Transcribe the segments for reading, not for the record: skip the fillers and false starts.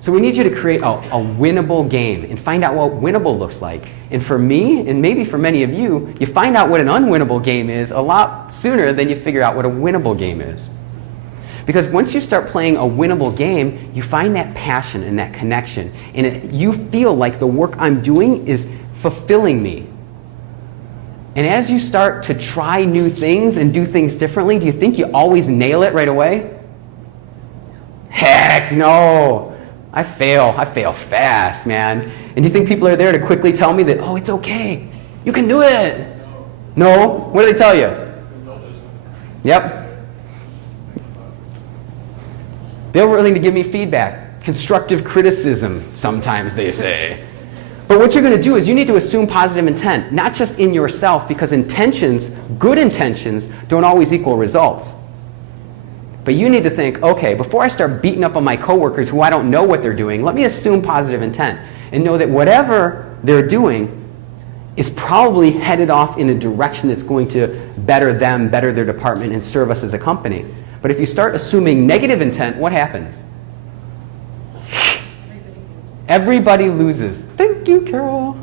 So we need you to create a winnable game and find out what winnable looks like. And for me, and maybe for many of you, you find out what an unwinnable game is a lot sooner than you figure out what a winnable game is. Because once you start playing a winnable game, you find that passion and that connection. And you feel like the work I'm doing is fulfilling me. And as you start to try new things and do things differently, do you think you always nail it right away? Heck no. I fail fast, man. And you think people are there to quickly tell me that, oh, it's okay, you can do it? No? What do they tell you? Yep. They're willing to give me feedback, constructive criticism, sometimes they say. But what you're going to do is you need to assume positive intent, not just in yourself, because intentions, good intentions, don't always equal results. But you need to think, okay, before I start beating up on my coworkers who I don't know what they're doing, let me assume positive intent and know that whatever they're doing is probably headed off in a direction that's going to better them, better their department, and serve us as a company. But if you start assuming negative intent, what happens? Everybody loses. Thank you, Carol.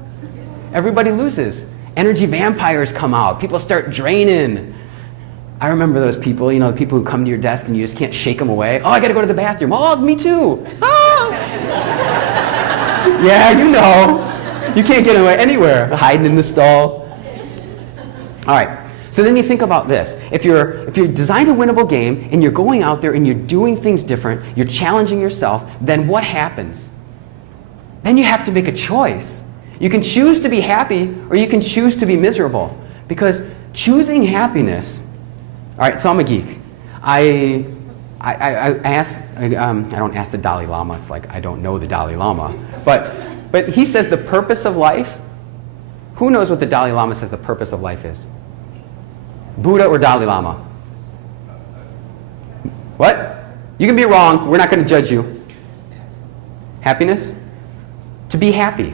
Everybody loses. Energy vampires come out. People start draining. I remember those people, the people who come to your desk and you just can't shake them away. Oh, I got to go to the bathroom. Oh, me too. Ah! Yeah, you know. You can't get away anywhere. Hiding in the stall. All right. So then you think about this. If you're designed a winnable game and you're going out there and you're doing things different, you're challenging yourself, then what happens? Then you have to make a choice. You can choose to be happy or you can choose to be miserable. Because choosing happiness. All right, so I'm a geek. I don't ask the Dalai Lama. It's like I don't know the Dalai Lama. But he says the purpose of life. Who knows what the Dalai Lama says the purpose of life is? Buddha or Dalai Lama? What? You can be wrong. We're not going to judge you. Happiness? To be happy.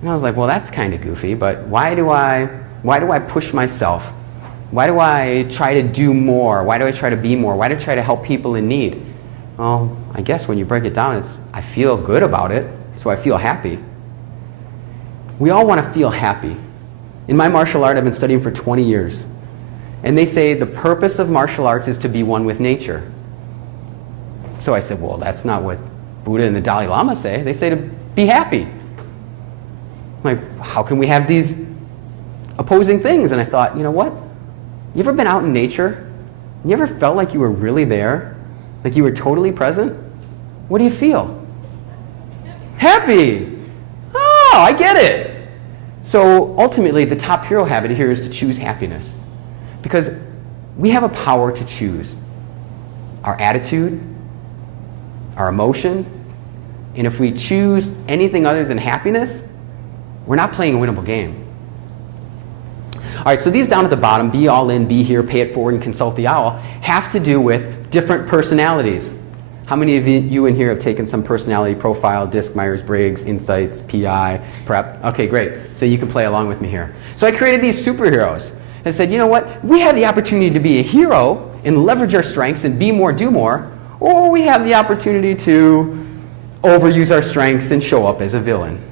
And I was like, well, that's kind of goofy, but why do I push myself? Why do I try to do more? Why do I try to be more? Why do I try to help people in need? Well, I guess when you break it down, it's I feel good about it, so I feel happy. We all want to feel happy. In my martial art, I've been studying for 20 years. And they say the purpose of martial arts is to be one with nature. So I said, well, that's not what Buddha and the Dalai Lama say. They say to be happy. I'm like, how can we have these opposing things? And I thought, you know what? You ever been out in nature? You ever felt like you were really there? Like you were totally present? What do you feel? Happy! Oh, I get it! So ultimately, the top hero habit here is to choose happiness. Because we have a power to choose our attitude, our emotion, and if we choose anything other than happiness, we're not playing a winnable game. All right, so these down at the bottom, be all in, be here, pay it forward, and consult the owl, have to do with different personalities. How many of you in here have taken some personality profile, DISC, Myers-Briggs, Insights, PI, PrEP? Okay, great. So you can play along with me here. So I created these superheroes and said, you know what? We have the opportunity to be a hero and leverage our strengths and be more, do more, or we have the opportunity to overuse our strengths and show up as a villain.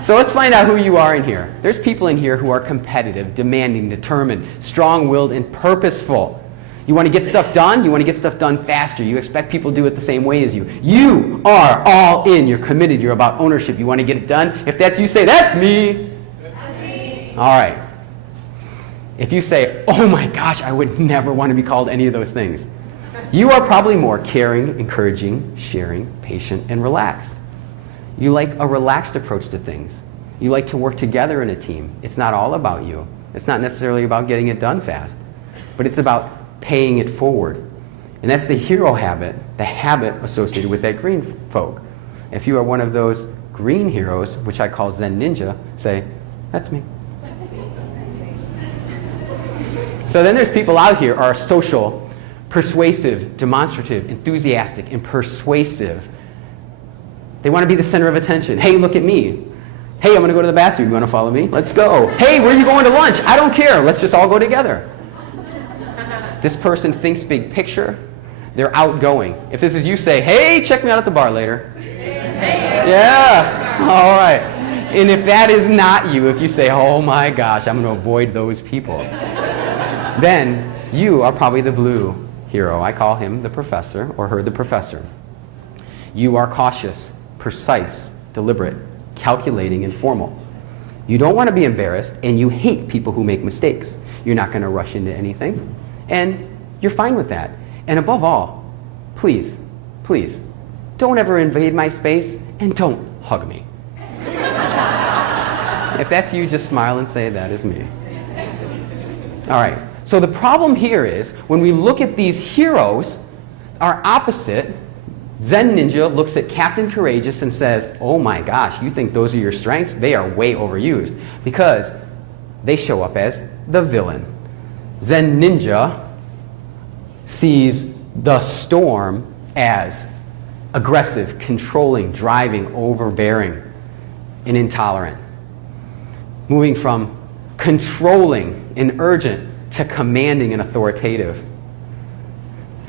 So let's find out who you are in here. There's people in here who are competitive, demanding, determined, strong-willed, and purposeful. You want to get stuff done? You want to get stuff done faster. You expect people to do it the same way as you. You are all in. You're committed. You're about ownership. You want to get it done? If that's you, say, that's me. That's me. All right. If you say, oh my gosh, I would never want to be called any of those things, you are probably more caring, encouraging, sharing, patient, and relaxed. You like a relaxed approach to things. You like to work together in a team. It's not all about you. It's not necessarily about getting it done fast, but it's about paying it forward. And that's the hero habit, the habit associated with that green folk. If you are one of those green heroes, which I call Zen Ninja, say, that's me. So then there's people out here who are social, persuasive, demonstrative, enthusiastic, and persuasive. They want to be the center of attention. Hey, look at me. Hey, I'm going to go to the bathroom. You want to follow me? Let's go. Hey, where are you going to lunch? I don't care. Let's just all go together. This person thinks big picture. They're outgoing. If this is you, say, hey, check me out at the bar later. Yeah, all right. And if that is not you, if you say, oh my gosh, I'm going to avoid those people, then you are probably the blue hero. I call him the professor, or her the professor. You are cautious, precise, deliberate, calculating, and formal. You don't want to be embarrassed, and you hate people who make mistakes. You're not going to rush into anything, and you're fine with that. And above all, please, please, don't ever invade my space, and don't hug me. If that's you, just smile and say, that is me. All right, so the problem here is, when we look at these heroes, our opposite, Zen Ninja, looks at Captain Courageous and says, oh my gosh, you think those are your strengths? They are way overused, because they show up as the villain. Zen Ninja sees the storm as aggressive, controlling, driving, overbearing, and intolerant. Moving from controlling and urgent to commanding and authoritative.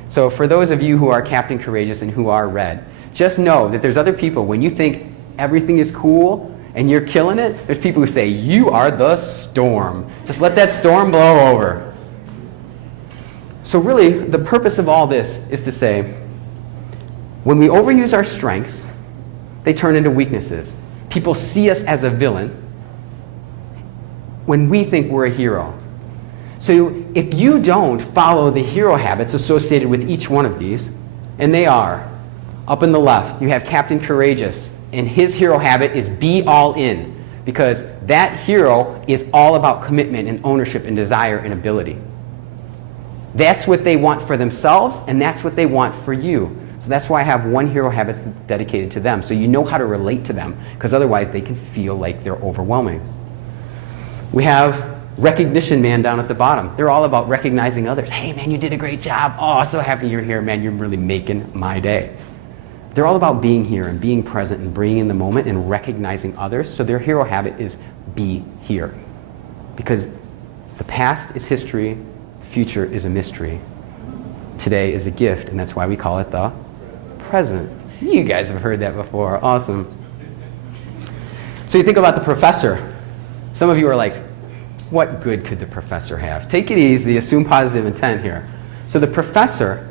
So for those of you who are Captain Courageous and who are red, just know that there's other people, when you think everything is cool and you're killing it, there's people who say, you are the storm. Just let that storm blow over. So really, the purpose of all this is to say, when we overuse our strengths, they turn into weaknesses. People see us as a villain when we think we're a hero. So if you don't follow the hero habits associated with each one of these, and they are, up in the left, you have Captain Courageous, and his hero habit is be all in, because that hero is all about commitment and ownership and desire and ability. That's what they want for themselves, and that's what they want for you. So that's why I have one hero habit that's dedicated to them, so you know how to relate to them, because otherwise they can feel like they're overwhelming. We have Recognition Man down at the bottom. They're all about recognizing others. Hey man, you did a great job. Oh, so happy you're here, man. You're really making my day. They're all about being here and being present and being in the moment and recognizing others. So their hero habit is be here. Because the past is history, the future is a mystery. Today is a gift, and that's why we call it the present. You guys have heard that before. Awesome. So you think about the professor. Some of you are like, what good could the professor have? Take it easy, assume positive intent here. So the professor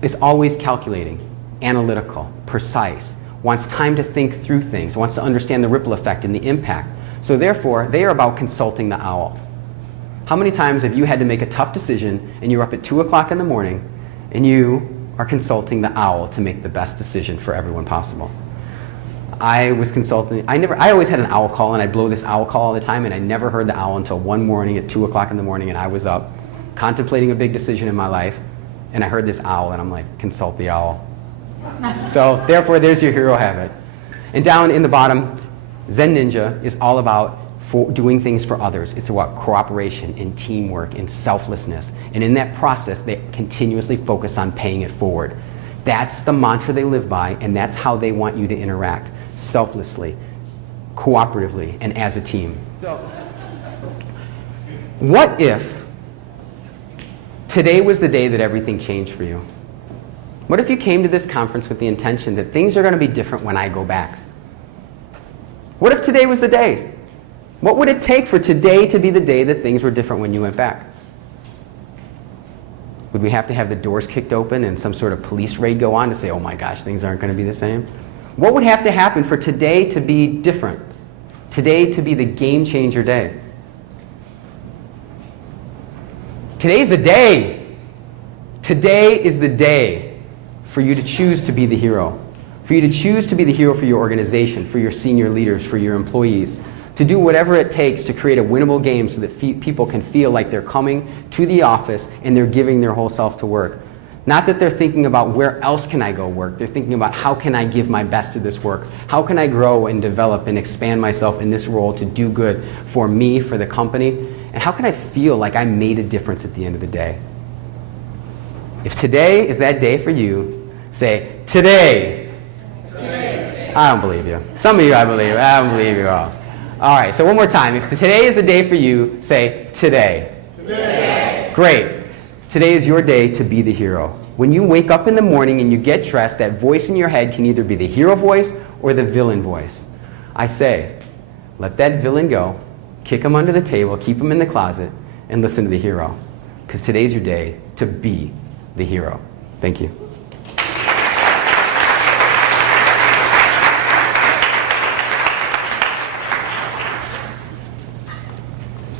is always calculating, analytical, precise, wants time to think through things, wants to understand the ripple effect and the impact. So therefore, they are about consulting the owl. How many times have you had to make a tough decision and you're up at 2 o'clock in the morning and you are consulting the owl to make the best decision for everyone possible? I was consulting, I always had an owl call, and I'd blow this owl call all the time, and I never heard the owl until one morning at 2 o'clock in the morning, and I was up contemplating a big decision in my life, and I heard this owl, and I'm like, consult the owl. So therefore, there's your hero habit. And down in the bottom, Zen Ninja is all about doing things for others. It's about cooperation and teamwork and selflessness. And in that process, they continuously focus on paying it forward. That's the mantra they live by, and that's how they want you to interact, selflessly, cooperatively, and as a team. So, what if today was the day that everything changed for you? What if you came to this conference with the intention that things are going to be different when I go back? What if today was the day? What would it take for today to be the day that things were different when you went back? Would we have to have the doors kicked open and some sort of police raid go on to say, oh my gosh, things aren't going to be the same? What would have to happen for today to be different? Today to be the game changer day? Today's the day. Today is the day for you to choose to be the hero. For you to choose to be the hero for your organization, for your senior leaders, for your employees. To do whatever it takes to create a winnable game so that people can feel like they're coming to the office and they're giving their whole self to work. Not that they're thinking about where else can I go work. They're thinking about how can I give my best to this work? How can I grow and develop and expand myself in this role to do good for me, for the company? And how can I feel like I made a difference at the end of the day? If today is that day for you, say, today. Today. I don't believe you. Some of you I believe. I don't believe you all. All right, so one more time. If today is the day for you, say today. Today. Great. Today is your day to be the hero. When you wake up in the morning and you get dressed, that voice in your head can either be the hero voice or the villain voice. I say, let that villain go, kick him under the table, keep him in the closet, and listen to the hero. Because today's your day to be the hero. Thank you.